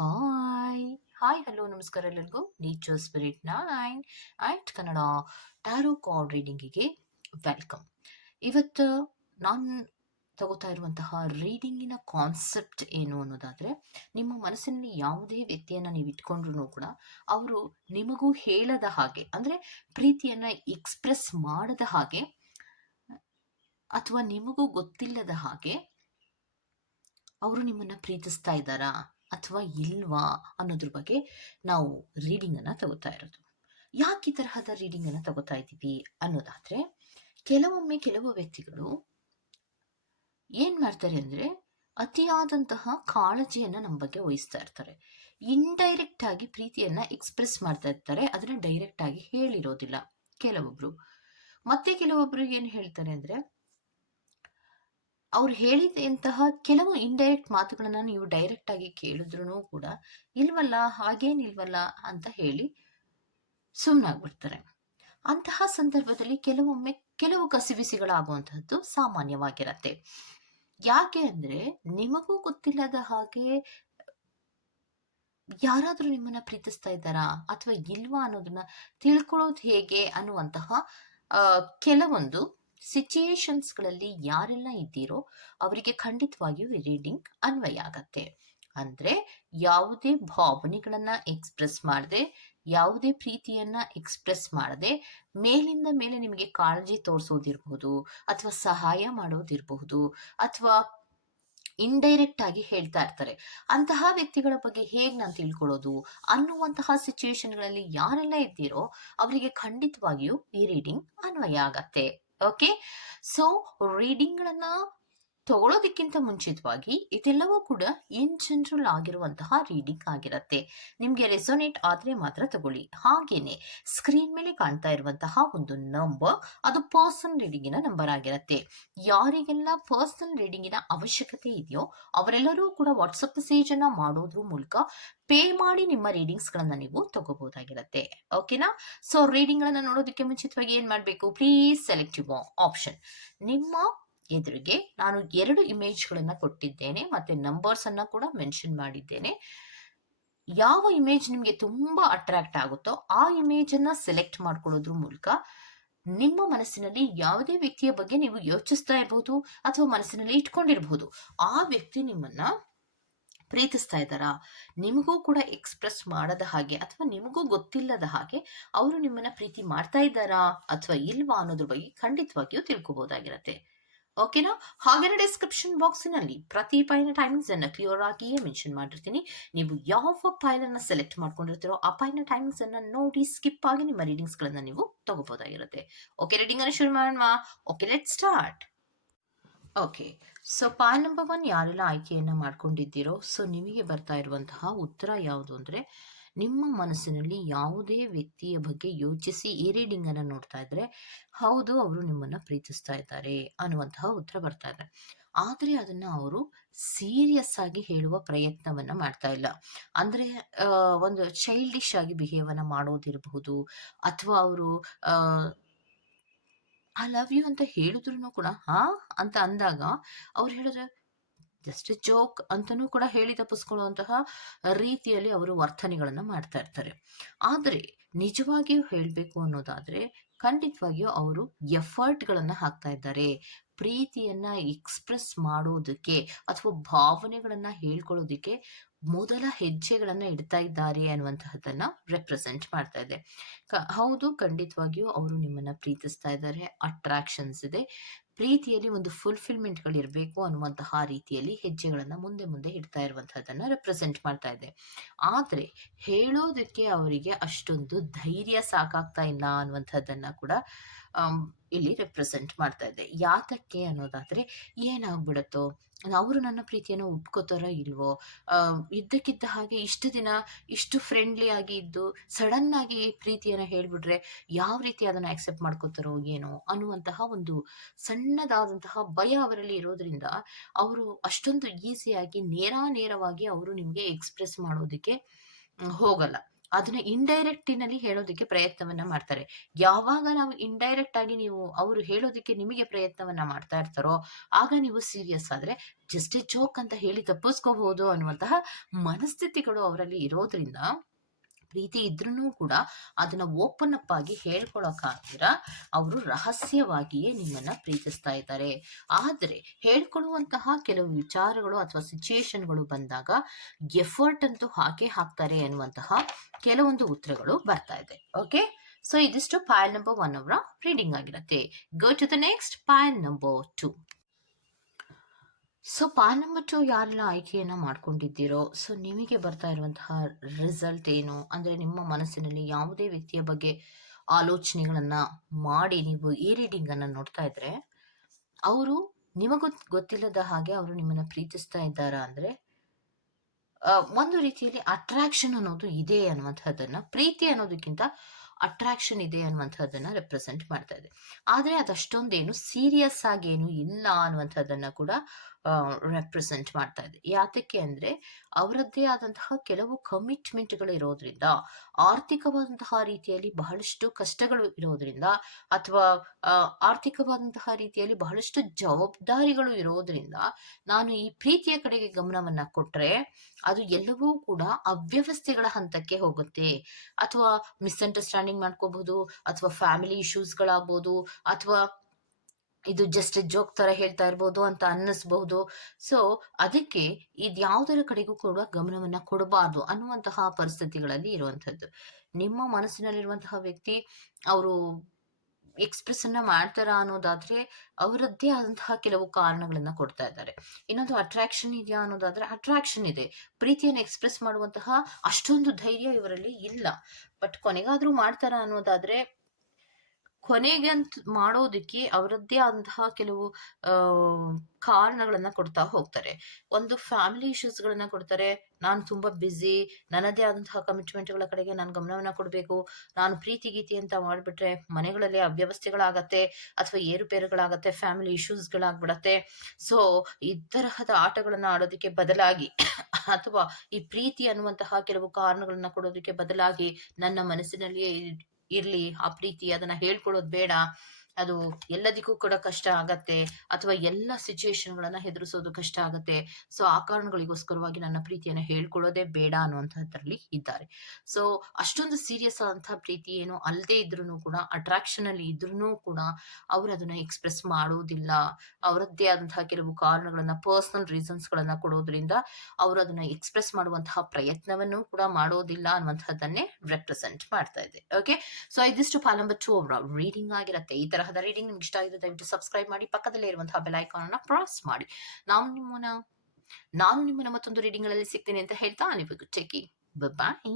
Hi hi hello ನಮಸ್ಕಾರ ಎಲ್ಲರಿಗೂ. Nature spirit nine and Kannada tarot card ರೀಡಿಂಗಿಗೆ welcome ಇವತ್ತು ನಾನು ತಗೋತಾ ಇರುವಂತಹ ರೀಡಿಂಗಿನ ಕಾನ್ಸೆಪ್ಟ್ ಏನು ಅನ್ನೋದಾದರೆ, ನಿಮ್ಮ ಮನಸ್ಸಿನಲ್ಲಿ ಯಾವುದೇ ವ್ಯಕ್ತಿಯನ್ನು ನೀವು ಇಟ್ಕೊಂಡ್ರೂ ಕೂಡ ಅವರು ನಿಮಗೂ ಹೇಳದ ಹಾಗೆ, ಅಂದರೆ ಪ್ರೀತಿಯನ್ನು ಎಕ್ಸ್ಪ್ರೆಸ್ ಮಾಡದ ಹಾಗೆ, ಅಥವಾ ನಿಮಗೂ ಗೊತ್ತಿಲ್ಲದ ಹಾಗೆ, ಅವರು ನಿಮ್ಮನ್ನು ಪ್ರೀತಿಸ್ತಾ ಇದ್ದಾರಾ? ಅಥವಾ ಇಲ್ವಾ ಅನ್ನೋದ್ರ ಬಗ್ಗೆ ನಾವು ರೀಡಿಂಗನ್ನು ತಗೋತಾ ಇರೋದು. ಯಾಕೆ ಈ ತರಹದ ರೀಡಿಂಗನ್ನು ತಗೋತಾ ಇದ್ದೀವಿ ಅನ್ನೋದಾದರೆ, ಕೆಲವೊಮ್ಮೆ ಕೆಲವು ವ್ಯಕ್ತಿಗಳು ಏನು ಮಾಡ್ತಾರೆ ಅಂದರೆ ಅತಿಯಾದಂತಹ ಕಾಳಜಿಯನ್ನು ನಮ್ಮ ಬಗ್ಗೆ ವಹಿಸ್ತಾ ಇರ್ತಾರೆ. ಇಂಡೈರೆಕ್ಟ್ ಆಗಿ ಪ್ರೀತಿಯನ್ನು ಎಕ್ಸ್ಪ್ರೆಸ್ ಮಾಡ್ತಾ ಇರ್ತಾರೆ, ಅದನ್ನು ಡೈರೆಕ್ಟ್ ಆಗಿ ಹೇಳಿರೋದಿಲ್ಲ. ಕೆಲವೊಬ್ರು. ಮತ್ತೆ ಕೆಲವೊಬ್ರು ಏನು ಹೇಳ್ತಾರೆ ಅಂದರೆ ಅವ್ರು ಹೇಳಿದಂತಹ ಕೆಲವು ಇಂಡೈರೆಕ್ಟ್ ಮಾತುಗಳನ್ನು ನೀವು ಡೈರೆಕ್ಟ್ ಆಗಿ ಕೇಳಿದ್ರು ಕೂಡ ಇಲ್ವಲ್ಲ, ಹಾಗೇನಿಲ್ವಲ್ಲ ಅಂತ ಹೇಳಿ ಸುಮ್ಮನಾಗ್ಬಿಡ್ತಾರೆ ಅಂತಹ ಸಂದರ್ಭದಲ್ಲಿ ಕೆಲವೊಮ್ಮೆ ಕೆಲವು ಕಸಿವಿಸಿಗಳಾಗುವಂತಹದ್ದು ಸಾಮಾನ್ಯವಾಗಿರತ್ತೆ. ಯಾಕೆ ಅಂದ್ರೆ ನಿಮಗೂ ಗೊತ್ತಿಲ್ಲದ ಹಾಗೆ ಯಾರಾದರೂ ನಿಮ್ಮನ್ನ ಪ್ರೀತಿಸ್ತಾ ಇದ್ದಾರಾ ಅಥವಾ ಇಲ್ವಾ ಅನ್ನೋದನ್ನ ತಿಳ್ಕೊಳ್ಳೋದು ಹೇಗೆ ಅನ್ನುವಂತಹ ಕೆಲವೊಂದು ಸಿಚುಯೇಷನ್ಸ್ಗಳಲ್ಲಿ ಯಾರೆಲ್ಲ ಇದ್ದೀರೋ ಅವರಿಗೆ ಖಂಡಿತವಾಗಿಯೂ ರೀಡಿಂಗ್ ಅನ್ವಯ ಆಗತ್ತೆ. ಅಂದ್ರೆ ಯಾವುದೇ ಭಾವನೆಗಳನ್ನು ಎಕ್ಸ್ಪ್ರೆಸ್ ಮಾಡದೆ, ಯಾವುದೇ ಪ್ರೀತಿಯನ್ನ ಎಕ್ಸ್ಪ್ರೆಸ್ ಮಾಡದೆ, ಮೇಲಿಂದ ಮೇಲೆ ನಿಮಗೆ ಕಾಳಜಿ ತೋರಿಸೋದಿರಬಹುದು ಅಥವಾ ಸಹಾಯ ಮಾಡೋದಿರಬಹುದು ಅಥವಾ ಇಂಡೈರೆಕ್ಟ್ ಆಗಿ ಹೇಳ್ತಾ ಇರ್ತಾರೆ. ಅಂತಹ ವ್ಯಕ್ತಿಗಳ ಬಗ್ಗೆ ಹೇಗೆ ನಾನು ತಿಳ್ಕೊಳ್ಳೋದು ಅನ್ನುವಂತಹ ಸಿಚುವೇಶನ್ಗಳಲ್ಲಿ ಯಾರೆಲ್ಲ ಇದ್ದೀರೋ ಅವರಿಗೆ ಖಂಡಿತವಾಗಿಯೂ ಈ ರೀಡಿಂಗ್ ಅನ್ವಯ ಆಗತ್ತೆ. ಓಕೆ ಸೊ ರೀಡಿಂಗ್ಗಳನ್ನ ತಗೊಳ್ಳೋದಕ್ಕಿಂತ ಮುಂಚಿತವಾಗಿ ಇದೆಲ್ಲವೂ ಕೂಡ ಇನ್ ಜನರಲ್ ಆಗಿರುವಂತಹ ರೀಡಿಂಗ್ ಆಗಿರುತ್ತೆ. ನಿಮಗೆ ರೆಸೊನೇಟ್ ಆದರೆ ಮಾತ್ರ ತಗೊಳ್ಳಿ. ಹಾಗೇನೆ ಸ್ಕ್ರೀನ್ ಮೇಲೆ ಕಾಣ್ತಾ ಇರುವಂತಹ ಒಂದು ನಂಬರ್ ಅದು ಪರ್ಸನ್ ರೀಡಿಂಗಿನ ನಂಬರ್ ಆಗಿರುತ್ತೆ. ಯಾರಿಗೆಲ್ಲ ಪರ್ಸನಲ್ ರೀಡಿಂಗಿನ ಅವಶ್ಯಕತೆ ಇದೆಯೋ ಅವರೆಲ್ಲರೂ ಕೂಡ ವಾಟ್ಸಪ್ ಮೆಸೇಜ್ ಅನ್ನ ಮಾಡೋದ್ರ ಮೂಲಕ ಪೇ ಮಾಡಿ ನಿಮ್ಮ ರೀಡಿಂಗ್ಸ್ ಗಳನ್ನ ನೀವು ತಗೋಬಹುದಾಗಿರುತ್ತೆ ಓಕೆನಾ ಸೊ ರೀಡಿಂಗ್ ಗಳನ್ನ ನೋಡೋದಕ್ಕೆ ಮುಂಚಿತವಾಗಿ ಏನ್ ಮಾಡಬೇಕು? ಪ್ಲೀಸ್ ಸೆಲೆಕ್ಟ್ ಯುವ ಆಪ್ಷನ್ ನಿಮ್ಮ ಎದುರಿಗೆ ನಾನು ಎರಡು ಇಮೇಜ್ಗಳನ್ನು ಕೊಟ್ಟಿದ್ದೇನೆ ಮತ್ತೆ ನಂಬರ್ಸನ್ನು ಕೂಡ ಮೆನ್ಷನ್ ಮಾಡಿದ್ದೇನೆ. ಯಾವ ಇಮೇಜ್ ನಿಮಗೆ ತುಂಬಾ ಅಟ್ರಾಕ್ಟ್ ಆಗುತ್ತೋ ಆ ಇಮೇಜ್ ಅನ್ನ ಸೆಲೆಕ್ಟ್ ಮಾಡ್ಕೊಳ್ಳೋದ್ರ ಮೂಲಕ ನಿಮ್ಮ ಮನಸ್ಸಿನಲ್ಲಿ ಯಾವುದೇ ವ್ಯಕ್ತಿಯ ಬಗ್ಗೆ ನೀವು ಯೋಚಿಸ್ತಾ ಇರಬಹುದು ಅಥವಾ ಮನಸ್ಸಿನಲ್ಲಿ ಇಟ್ಕೊಂಡಿರಬಹುದು ಆ ವ್ಯಕ್ತಿ ನಿಮ್ಮನ್ನ ಪ್ರೀತಿಸ್ತಾ ಇದ್ದಾರಾ? ನಿಮಗೂ ಕೂಡ ಎಕ್ಸ್ಪ್ರೆಸ್ ಮಾಡದ ಹಾಗೆ ಅಥವಾ ನಿಮಗೂ ಗೊತ್ತಿಲ್ಲದ ಹಾಗೆ ಅವರು ನಿಮ್ಮನ್ನ ಪ್ರೀತಿ ಮಾಡ್ತಾ ಇದ್ದಾರಾ ಅಥವಾ ಇಲ್ವಾ ಅನ್ನೋದ್ರ ಬಗ್ಗೆ ಖಂಡಿತವಾಗಿಯೂ ತಿಳ್ಕೊಬಹುದಾಗಿರತ್ತೆ ಓಕೆನಾ ಹಾಗೇನೆ ಡಿಸ್ಕ್ರಿಪ್ಷನ್ ಬಾಕ್ಸಿನಲ್ಲಿ ಪ್ರತಿ ಪೈನ ಟೈಮಿಂಗ್ಸ್ ಅನ್ನ ಕ್ಲಿಯರ್ ಆಗಿಯೇ ಮೆನ್ಷನ್ ಮಾಡಿರ್ತೀನಿ. ನೀವು ಯಾವ ಫೈಲ್ ಅನ್ನ ಸೆಲೆಕ್ಟ್ ಮಾಡ್ಕೊಂಡಿರ್ತೀರೋ ಆ ಪೈನ ಟೈಮಿಂಗ್ಸ್ ಅನ್ನ ನೋಡಿ ಸ್ಕಿಪ್ ಆಗಿ ನಿಮ್ಮ ರೀಡಿಂಗ್ಸ್ ಗಳನ್ನ ನೀವು ತಗೋಬಹುದಾಗಿರುತ್ತೆ ಓಕೆ ರೀಡಿಂಗ್ ಅನ್ನು ಶುರು ಮಾಡೋಣ. Okay let start okay so pile number one ಯಾರೆಲ್ಲ ಆಯ್ಕೆಯನ್ನ ಮಾಡ್ಕೊಂಡಿದ್ದೀರೋ ಸೊ ನಿಮಗೆ ಬರ್ತಾ ಇರುವಂತಹ ಉತ್ತರ ಯಾವುದು ಅಂದ್ರೆ ನಿಮ್ಮ ಮನಸ್ಸಿನಲ್ಲಿ ಯಾವುದೇ ವ್ಯಕ್ತಿಯ ಬಗ್ಗೆ ಯೋಚಿಸಿ ಈ ರೀಡಿಂಗ್ ಅನ್ನ ನೋಡ್ತಾ ಇದ್ರೆ, ಹೌದು ಅವರು ನಿಮ್ಮನ್ನ ಪ್ರೀತಿಸ್ತಾ ಇದ್ದಾರೆ ಅನ್ನುವಂತಹ ಉತ್ತರ ಬರ್ತಾ ಇದೆ. ಆದ್ರೆ ಅದನ್ನ ಅವರು ಸೀರಿಯಸ್ ಆಗಿ ಹೇಳುವ ಪ್ರಯತ್ನವನ್ನ ಮಾಡ್ತಾ ಇಲ್ಲ. ಅಂದ್ರೆ ಒಂದು ಚೈಲ್ಡಿಶ್ ಆಗಿ ಬಿಹೇವ್ ಅನ್ನ ಮಾಡೋದಿರಬಹುದು ಅಥವಾ ಅವರು ಐ ಲವ್ ಯು ಅಂತ ಹೇಳಿದ್ರು ಕೂಡ, ಹಾ? ಅಂತ ಅಂದಾಗ ಅವ್ರು ಹೇಳಿದ್ರೆ ಜಸ್ಟ್ ಜೋಕ್ ಅಂತನೂ ಕೂಡ ಹೇಳಿ ತಪ್ಪಿಸ್ಕೊಳ್ಳುವಂತಹ ರೀತಿಯಲ್ಲಿ ಅವರು ವರ್ತನೆಗಳನ್ನ ಮಾಡ್ತಾ ಇರ್ತಾರೆ. ಆದರೆ ನಿಜವಾಗಿಯೂ ಹೇಳಬೇಕು ಅನ್ನೋದಾದ್ರೆ ಖಂಡಿತವಾಗಿಯೂ ಅವರು ಎಫರ್ಟ್ಗಳನ್ನ ಹಾಕ್ತಾ ಇದ್ದಾರೆ. ಪ್ರೀತಿಯನ್ನ ಎಕ್ಸ್ಪ್ರೆಸ್ ಮಾಡೋದಕ್ಕೆ ಅಥವಾ ಭಾವನೆಗಳನ್ನ ಹೇಳ್ಕೊಳ್ಳೋದಕ್ಕೆ ಮೊದಲ ಹೆಜ್ಜೆಗಳನ್ನ ಇಡ್ತಾ ಇದ್ದಾರೆ ಅನ್ನುವಂತಹದನ್ನ ರೆಪ್ರೆಸೆಂಟ್ ಮಾಡ್ತಾ ಇದೆ. ಹೌದು, ಖಂಡಿತವಾಗಿಯೂ ಅವರು ನಿಮ್ಮನ್ನ ಪ್ರೀತಿಸ್ತಾ ಇದ್ದಾರೆ ಅಟ್ರಾಕ್ಷನ್ಸ್ ಇದೆ. ಪ್ರೀತಿಯಲ್ಲಿ ಒಂದು ಫುಲ್ಫಿಲ್ಮೆಂಟ್ಗಳು ಇರಬೇಕು ಅನ್ನುವಂತಹ ರೀತಿಯಲ್ಲಿ ಹೆಜ್ಜೆಗಳನ್ನು ಮುಂದೆ ಮುಂದೆ ಇಡ್ತಾ ಇರುವಂತಹದ್ದನ್ನ ರೆಪ್ರೆಸೆಂಟ್ ಮಾಡ್ತಾ ಇದೆ. ಆದರೆ ಹೇಳೋದಕ್ಕೆ ಅವರಿಗೆ ಅಷ್ಟೊಂದು ಧೈರ್ಯ ಸಾಕಾಗ್ತಾ ಇಲ್ಲ ಅನ್ನುವಂಥದ್ದನ್ನು ಕೂಡ ಇಲ್ಲಿ ರೆಪ್ರೆಸೆಂಟ್ ಮಾಡ್ತಾ ಇದೆ. ಯಾತಕ್ಕೆ ಅನ್ನೋದಾದರೆ ಏನಾಗ್ಬಿಡತ್ತೋ ಅವರು ನನ್ನ ಪ್ರೀತಿಯನ್ನು ಒಪ್ಕೋತಾರ ಇಲ್ವೋ ಇದ್ದಕ್ಕಿದ್ದ ಹಾಗೆ ಇಷ್ಟು ದಿನ ಇಷ್ಟು ಫ್ರೆಂಡ್ಲಿ ಆಗಿ ಇದ್ದು ಸಡನ್ ಆಗಿ ಪ್ರೀತಿಯನ್ನ ಹೇಳ್ಬಿಟ್ರೆ ಯಾವ ರೀತಿ ಅದನ್ನ ಆಕ್ಸೆಪ್ಟ್ ಮಾಡ್ಕೋತಾರೋ ಏನೋ ಅನ್ನುವಂತಹ ಒಂದು ಸಣ್ಣದಾದಂತಹ ಭಯ ಅವರಲ್ಲಿ ಇರೋದ್ರಿಂದ ಅವರು ಅಷ್ಟೊಂದು ಈಸಿಯಾಗಿ ನೇರ ನೇರವಾಗಿ ಅವರು ನಿಮಗೆ ಎಕ್ಸ್ಪ್ರೆಸ್ ಮಾಡೋದಕ್ಕೆ ಹೋಗಲ್ಲ. ಅದನ್ನ ಇಂಡೈರೆಕ್ಟಿನಲ್ಲಿ ಹೇಳೋದಕ್ಕೆ ಪ್ರಯತ್ನವನ್ನ ಮಾಡ್ತಾರೆ. ಯಾವಾಗ ನಾವು ಇಂಡೈರೆಕ್ಟ್ ಆಗಿ ನೀವು ಅವರು ಹೇಳೋದಕ್ಕೆ ನಿಮಗೆ ಪ್ರಯತ್ನವನ್ನ ಮಾಡ್ತಾ ಇರ್ತಾರೋ, ಆಗ ನೀವು ಸೀರಿಯಸ್ ಆದ್ರೆ ಜಸ್ಟ್ ಜೋಕ್ ಅಂತ ಹೇಳಿ ತಪ್ಪಿಸ್ಕೋಬಹುದು ಅನ್ನುವಂತಹ ಮನಸ್ಥಿತಿಗಳು ಅವರಲ್ಲಿ ಇರೋದ್ರಿಂದ ಪ್ರೀತಿ ಇದ್ರೂ ಕೂಡ ಅದನ್ನ ಓಪನ್ ಅಪ್ ಆಗಿ ಹೇಳ್ಕೊಳಕ್ಕಾಗ್ದಿರ ಅವರು ರಹಸ್ಯವಾಗಿಯೇ ನಿಮ್ಮನ್ನ ಪ್ರೀತಿಸ್ತಾ ಇದ್ದಾರೆ. ಆದ್ರೆ ಹೇಳ್ಕೊಳ್ಳುವಂತಹ ಕೆಲವು ವಿಚಾರಗಳು ಅಥವಾ ಸಿಚುಯೇಷನ್ಗಳು ಬಂದಾಗ ಎಫರ್ಟ್ ಅಂತೂ ಹಾಕೇ ಹಾಕ್ತಾರೆ ಅನ್ನುವಂತಹ ಕೆಲವೊಂದು ಉತ್ತರಗಳು ಬರ್ತಾ ಇದೆ. ಓಕೆ ಸೊ ಇದಿಷ್ಟು ಪಾಯಲ್ ನಂಬರ್ ಒನ್ ಅವರ ರೀಡಿಂಗ್ ಆಗಿರುತ್ತೆ. Go to the next pile number two so ಪಾ ನಂಬರ್ ಟು ಯಾರೆಲ್ಲ ಆಯ್ಕೆಯನ್ನು ಮಾಡ್ಕೊಂಡಿದ್ದೀರೋ ಸೊ ನಿಮಗೆ ಬರ್ತಾ ಇರುವಂತಹ ರಿಸಲ್ಟ್ ಏನು? ಅಂದರೆ ನಿಮ್ಮ ಮನಸ್ಸಿನಲ್ಲಿ ಯಾವುದೇ ವ್ಯಕ್ತಿಯ ಬಗ್ಗೆ ಆಲೋಚನೆಗಳನ್ನು ಮಾಡಿ ನೀವು ಈ ರೀಡಿಂಗ್ ಅನ್ನ ನೋಡ್ತಾ ಇದ್ರೆ, ಅವರು ನಿಮಗೂ ಗೊತ್ತಿಲ್ಲದ ಹಾಗೆ ಅವರು ನಿಮ್ಮನ್ನ ಪ್ರೀತಿಸ್ತಾ ಇದ್ದಾರಾ ಅಂದ್ರೆ ಒಂದು ರೀತಿಯಲ್ಲಿ ಅಟ್ರಾಕ್ಷನ್ ಅನ್ನೋದು ಇದೆ ಅನ್ನುವಂಥದ್ದನ್ನು ಪ್ರೀತಿ ಅನ್ನೋದಕ್ಕಿಂತ ಅಟ್ರಾಕ್ಷನ್ ಇದೆ ಅನ್ನುವಂಥದ್ದನ್ನ ರೆಪ್ರೆಸೆಂಟ್ ಮಾಡ್ತಾ ಇದೆ. ಆದರೆ ಅದಷ್ಟೊಂದೇನು ಸೀರಿಯಸ್ ಆಗಿ ಇಲ್ಲ ಅನ್ನುವಂಥದ್ದನ್ನ ಕೂಡ ರೆಪ್ರೆಸೆಂಟ್ ಮಾಡ್ತಾ ಇದೆ. ಯಾತಕ್ಕೆ ಅಂದ್ರೆ ಅವರದ್ದೇ ಆದಂತಹ ಕೆಲವು ಕಮಿಟ್ಮೆಂಟ್ಗಳು ಇರೋದ್ರಿಂದ, ಆರ್ಥಿಕವಾದಂತಹ ರೀತಿಯಲ್ಲಿ ಬಹಳಷ್ಟು ಕಷ್ಟಗಳು ಇರೋದ್ರಿಂದ ಅಥವಾ ಆರ್ಥಿಕವಾದಂತಹ ರೀತಿಯಲ್ಲಿ ಬಹಳಷ್ಟು ಜವಾಬ್ದಾರಿಗಳು ಇರೋದ್ರಿಂದ ನಾನು ಈ ಪ್ರೀತಿಯ ಕಡೆಗೆ ಗಮನವನ್ನ ಕೊಟ್ರೆ ಅದು ಎಲ್ಲವೂ ಕೂಡ ಅವ್ಯವಸ್ಥೆಗಳ ಹಂತಕ್ಕೆ ಹೋಗುತ್ತೆ. ಅಥವಾ ಮಿಸ್ಅಂಡರ್ಸ್ಟ್ಯಾಂಡಿಂಗ್ ಮಾಡ್ಕೋಬಹುದು, ಅಥವಾ ಫ್ಯಾಮಿಲಿ ಇಶ್ಯೂಸ್ಗಳಾಗ್ಬೋದು ಅಥವಾ ಇದು ಜಸ್ಟ್ ಜೋಕ್ ತರ ಹೇಳ್ತಾ ಇರ್ಬೋದು ಅಂತ ಅನ್ನಿಸ್ಬಹುದು. ಸೊ ಅದಕ್ಕೆ ಇದ್ಯಾವುದರ ಕಡೆಗೂ ಕೂಡ ಗಮನವನ್ನ ಕೊಡಬಾರ್ದು ಅನ್ನುವಂತಹ ಪರಿಸ್ಥಿತಿಗಳಲ್ಲಿ ಇರುವಂತದ್ದು ನಿಮ್ಮ ಮನಸ್ಸಿನಲ್ಲಿರುವಂತಹ ವ್ಯಕ್ತಿ, ಅವರು ಎಕ್ಸ್ಪ್ರೆಸ್ ಅನ್ನ ಮಾಡ್ತಾರ ಅನ್ನೋದಾದ್ರೆ ಅವರದ್ದೇ ಆದಂತಹ ಕೆಲವು ಕಾರಣಗಳನ್ನ ಕೊಡ್ತಾ ಇದ್ದಾರೆ. ಇನ್ನೊಂದು ಅಟ್ರಾಕ್ಷನ್ ಇದೆಯಾ ಅನ್ನೋದಾದ್ರೆ ಅಟ್ರಾಕ್ಷನ್ ಇದೆ. ಪ್ರೀತಿಯನ್ನು ಎಕ್ಸ್ಪ್ರೆಸ್ ಮಾಡುವಂತಹ ಅಷ್ಟೊಂದು ಧೈರ್ಯ ಇವರಲ್ಲಿ ಇಲ್ಲ. ಬಟ್ ಕೊನೆಗಾದ್ರೂ ಮಾಡ್ತಾರಾ ಅನ್ನೋದಾದ್ರೆ ಕೊನೆಗಂತ ಮಾಡೋದಕ್ಕೆ ಅವರದ್ದೇ ಆದಂತಹ ಕೆಲವು ಕಾರಣಗಳನ್ನು ಕೊಡ್ತಾ ಹೋಗ್ತಾರೆ. ಒಂದು ಫ್ಯಾಮಿಲಿ ಇಶ್ಯೂಸ್ಗಳನ್ನ ಕೊಡ್ತಾರೆ. ನಾನು ತುಂಬಾ ಬ್ಯುಸಿ ನನ್ನದೇ ಆದಂತಹ ಕಮಿಟ್ಮೆಂಟ್ಗಳ ಕಡೆಗೆ ನಾನು ಗಮನವನ್ನ ಕೊಡಬೇಕು. ನಾನು ಪ್ರೀತಿ ಗೀತಿ ಅಂತ ಮಾಡಿಬಿಟ್ರೆ ಮನೆಗಳಲ್ಲಿ ಅವ್ಯವಸ್ಥೆಗಳಾಗತ್ತೆ ಅಥವಾ ಏರುಪೇರುಗಳಾಗತ್ತೆ ಫ್ಯಾಮಿಲಿ ಇಶ್ಯೂಸ್ಗಳಾಗ್ಬಿಡತ್ತೆ ಸೊ ಈ ತರಹದ ಆಟಗಳನ್ನ ಆಡೋದಕ್ಕೆ ಬದಲಾಗಿ ಅಥವಾ ಈ ಪ್ರೀತಿ ಅನ್ನುವಂತಹ ಕೆಲವು ಕಾರಣಗಳನ್ನ ಕೊಡೋದಕ್ಕೆ ಬದಲಾಗಿ ನನ್ನ ಮನಸ್ಸಿನಲ್ಲಿಯೇ ಇರ್ಲಿ ಆ ಪ್ರೀತಿ ಅದನ್ನ ಹೇಳ್ಕೊಳ್ಳೋದು ಬೇಡ. ಅದು ಎಲ್ಲದಕ್ಕೂ ಕೂಡ ಕಷ್ಟ ಆಗತ್ತೆ ಅಥವಾ ಎಲ್ಲ ಸಿಚುಯೇಷನ್ಗಳನ್ನ ಹೆದರಿಸೋದು ಕಷ್ಟ ಆಗತ್ತೆ. ಸೊ ಆ ಕಾರಣಗಳಿಗೋಸ್ಕರವಾಗಿ ನನ್ನ ಪ್ರೀತಿಯನ್ನು ಹೇಳ್ಕೊಳ್ಳೋದೇ ಬೇಡ ಅನ್ನುವಂಥದ್ರಲ್ಲಿ ಇದ್ದಾರೆ. ಸೊ ಅಷ್ಟೊಂದು ಸೀರಿಯಸ್ ಆದಂತಹ ಪ್ರೀತಿ ಏನು ಅಲ್ಲದೆ ಇದ್ರೂ ಕೂಡ ಅಟ್ರಾಕ್ಷನ್ ಅಲ್ಲಿ ಇದ್ರೂ ಕೂಡ ಅವ್ರು ಅದನ್ನ ಎಕ್ಸ್ಪ್ರೆಸ್ ಮಾಡೋದಿಲ್ಲ. ಅವರದ್ದೇ ಆದಂತಹ ಕೆಲವು ಕಾರಣಗಳನ್ನ ಪರ್ಸನಲ್ ರೀಸನ್ಸ್ ಗಳನ್ನ ಕೊಡೋದ್ರಿಂದ ಅವರು ಅದನ್ನ ಎಕ್ಸ್ಪ್ರೆಸ್ ಮಾಡುವಂತಹ ಪ್ರಯತ್ನವನ್ನು ಕೂಡ ಮಾಡೋದಿಲ್ಲ ಅನ್ನುವಂಥದ್ದನ್ನೇ ರೆಪ್ರೆಸೆಂಟ್ ಮಾಡ್ತಾ ಇದೆ. ಓಕೆ ಸೊ ಇದಿಷ್ಟು ಫಾಲ್ ನಂಬರ್ ಟೂ ಅವರ ರೀಡಿಂಗ್ ಆಗಿರತ್ತೆ. ಈ ತರಹದ ರೀಡಿಂಗ್ ನಿಮ್ಗೆ ಇಷ್ಟ ಆಗಿದೆ ದಯವಿಟ್ಟು ಸಬ್ಸ್ಕ್ರೈಬ್ ಮಾಡಿ, ಪಕ್ಕದಲ್ಲೇ ಇರುವಂತಹ ಬೆಲ್ ಐಕಾನ್ ಅನ್ನ ಪ್ರೆಸ್ ಮಾಡಿ. ನಾವು ನಿಮ್ಮನ್ನ, ನಾನು ನಿಮ್ಮನ್ನ ಮತ್ತೊಂದು ರೀಡಿಂಗ್ಗಳಲ್ಲಿ ಸಿಗ್ತೀನಿ ಅಂತ ಹೇಳ್ತಾ ನೀವು ಟೇಕಿ ಬಾಯ್